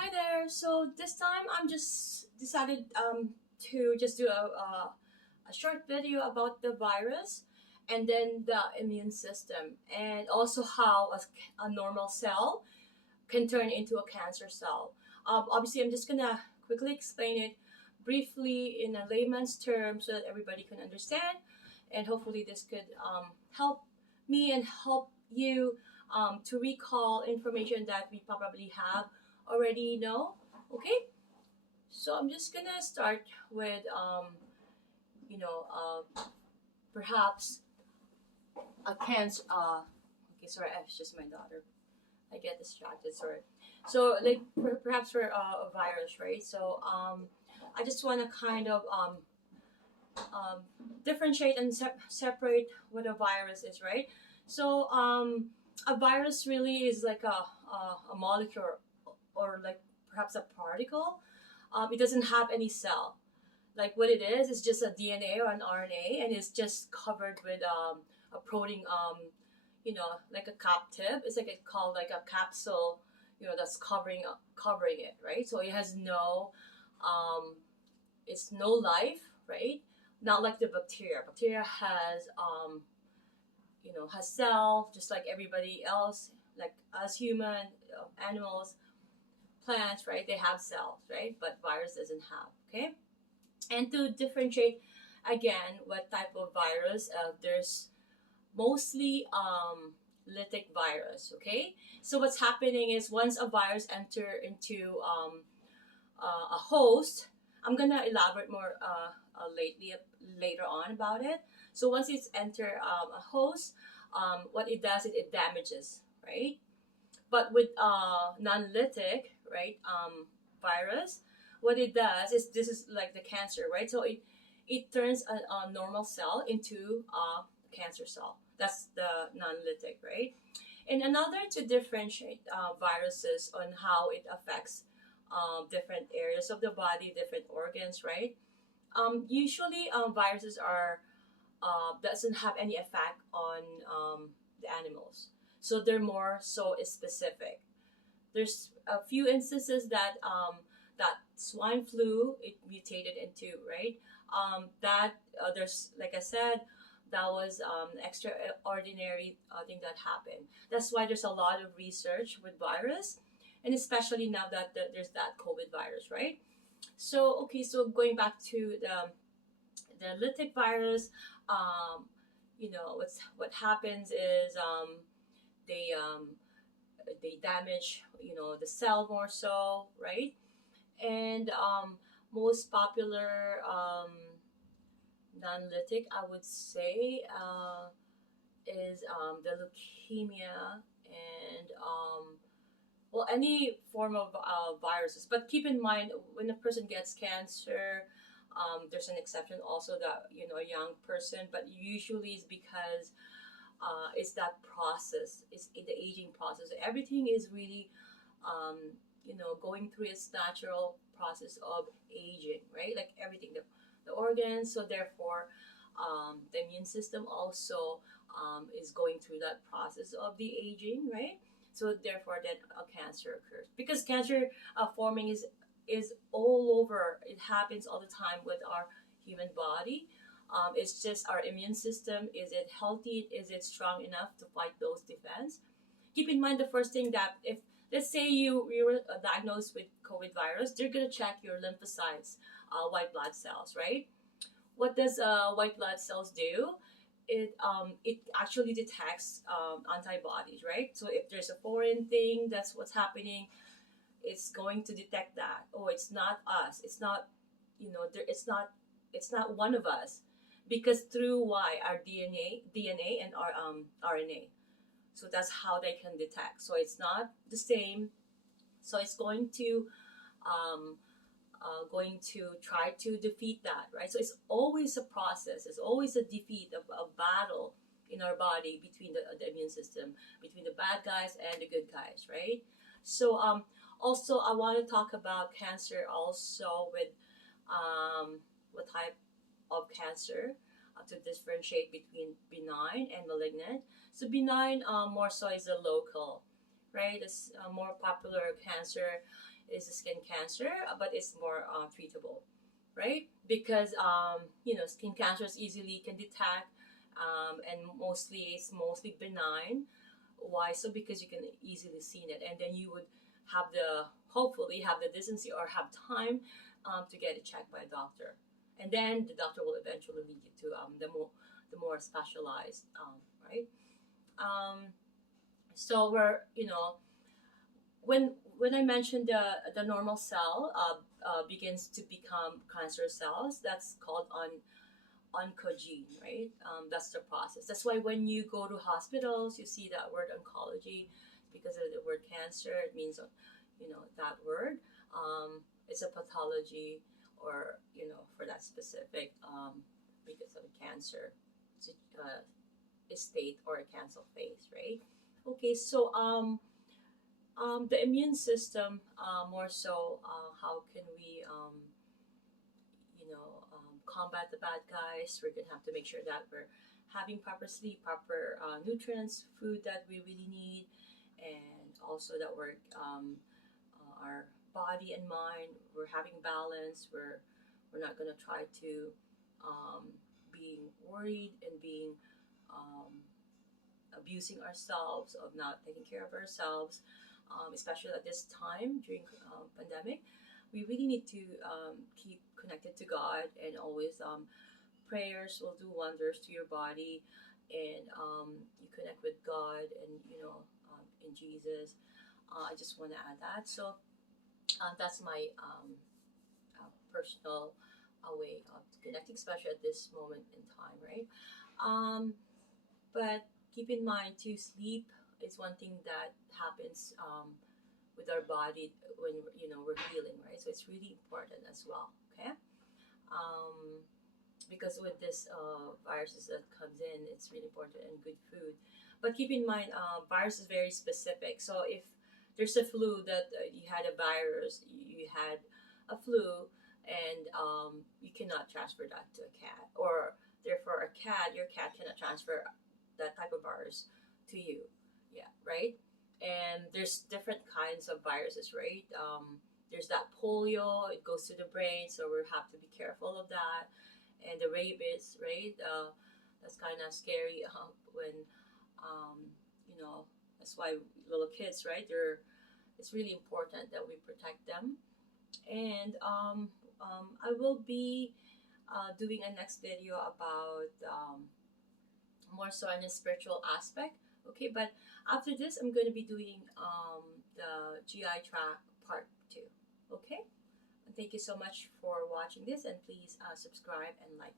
Hi there. So this time I'm just decided to just do a short video about the virus and then the immune system and also how a normal cell can turn into a cancer cell. Obviously, I'm just gonna quickly explain it briefly in a layman's term so that everybody can understand, and hopefully this could help me and help you to recall information that we probably have already know. Okay, so I'm just gonna start with you know perhaps a cancer. Okay, sorry, it's just my daughter. I get distracted. Sorry. So like perhaps for a virus, right? So I just want to kind of um, differentiate and separate what a virus is, right? So a virus really is like a molecule or like perhaps a particle. It doesn't have any cell. Like what it is just a DNA or an RNA, and it's just covered with a protein, like a cap tip. It's like it's called like a capsule, that's covering it, right? So it has um, it's no life, right? Not like the bacteria. Bacteria has has cell just like everybody else, like us human, animals, plants, right? They have cells, right? But virus doesn't have. Okay, and to differentiate again what type of virus, there's mostly lytic virus. Okay, so what's happening is once a virus enter into a host, I'm gonna elaborate more later on about it. So once it's enter a host, what it does is it damages, right? But with non-lytic, right, virus, what it does is this is like the cancer, right? So it turns a normal cell into a cancer cell. That's the non-lytic, right? And another to differentiate viruses on how it affects different areas of the body, different organs, right? Usually, viruses are doesn't have any effect on the animals, so they're more so specific. There's a few instances that that swine flu it mutated into, right? That there's like I said, that was extraordinary thing that happened. That's why there's a lot of research with virus, and especially now that there's that COVID virus, right? So okay, so going back to the lytic virus, what happens is they they damage the cell more so, right? And most popular non-lytic, I would say, is the leukemia and well, any form of viruses. But keep in mind, when a person gets cancer, there's an exception also that a young person, but usually it's because it's that process, it's the aging process. Everything is really um, going through its natural process of aging, right? Like everything, the organs. So therefore, the immune system also is going through that process of the aging, right? So therefore, then a cancer occurs because cancer forming is all over. It happens all the time with our human body. It's just our immune system. Is it healthy? Is it strong enough to fight those defense? Keep in mind the first thing that if let's say you were diagnosed with COVID virus, they're gonna check your lymphocytes, white blood cells, right? What does white blood cells do? It actually detects antibodies, right? So if there's a foreign thing, that's what's happening. It's going to detect that. Oh, it's not us. It's not, it's not. It's not one of us, because through why our DNA and our RNA. So that's how they can detect. So it's not the same. So it's going to try to defeat that, right? So it's always a process. It's always a defeat, a battle in our body between the immune system, between the bad guys and the good guys, right? So also I want to talk about cancer also with what type of cancer to differentiate between benign and malignant. So benign more so is a local, right? It's a more popular cancer is a skin cancer, but it's more treatable, right? Because skin cancers easily can detect, and it's mostly benign. Why so? Because you can easily see it, and then you would hopefully have the decency or have time to get it checked by a doctor, and then the doctor will eventually lead you to the more specialized, right? Um, so we're when I mentioned the normal cell begins to become cancer cells, that's called oncogene, right? That's the process. That's why when you go to hospitals, you see that word oncology because of the word cancer. It means, that word. It's a pathology, or for that specific because of a cancer state or a cancer phase, right? Okay, so the immune system, more so, how can we combat the bad guys? We're gonna have to make sure that we're having proper sleep, proper nutrients, food that we really need, and also that our body and mind, we're having balance. We're not gonna try to being worried and being um, abusing ourselves, of not taking care of ourselves, especially at this time during pandemic. We really need to keep connected to God, and always prayers will do wonders to your body, and you connect with God, and in Jesus. I just want to add that. So that's my personal way of connecting, especially at this moment in time, right? But keep in mind too, sleep is one thing that happens with our body when we're healing, right? So it's really important as well. Okay, um, because with this viruses that comes in, it's really important, and good food. But keep in mind, virus is very specific. So if there's a flu that you had a virus, you had a flu, and you cannot transfer that to a cat, or therefore your cat cannot transfer that type of virus to you. Yeah, right. And there's different kinds of viruses, right? There's that polio; it goes to the brain, so we have to be careful of that. And the rabies, right? That's kind of scary when um, you know. That's why little kids, right? It's really important that we protect them. And I will be doing a next video about more so on a spiritual aspect. Okay, but after this, I'm going to be doing the GI tract part 2. Okay, and thank you so much for watching this, and please subscribe and like.